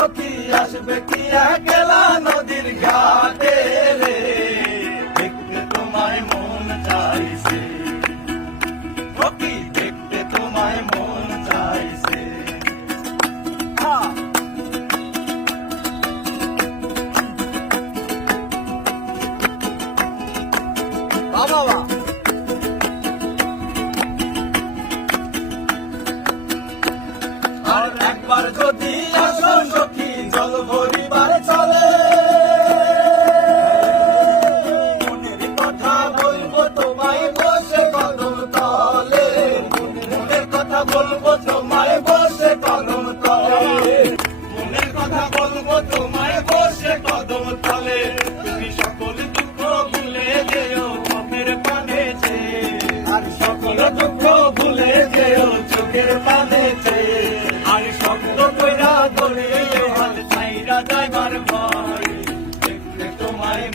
সখী আসবে কি একলা নদীর ঘাটে রে, দেখতে তোমায় মন চাইছে, সখী দেখতে তোমায় মন চাইছে। বাবা আর একবার যদি আসো সখী জল ভরিবার চলে, মনের কথা বলবো তোমায় বসে কদম তলে, মনের কথা বলবো তোমায় বসে কদম তলে, মনের কথা বলবো তোমায় বসে কদম তলে। তুমি সকল দুঃখ ভুলে যেও চোখের পানে চেয়ে, আর সকল দুঃখ ভুলে যেও চোখের পানে চেয়ে, আর শব্দ কইরা ধরে হাল ছাইরা যাইবার ভয়, দেখতে তোমায়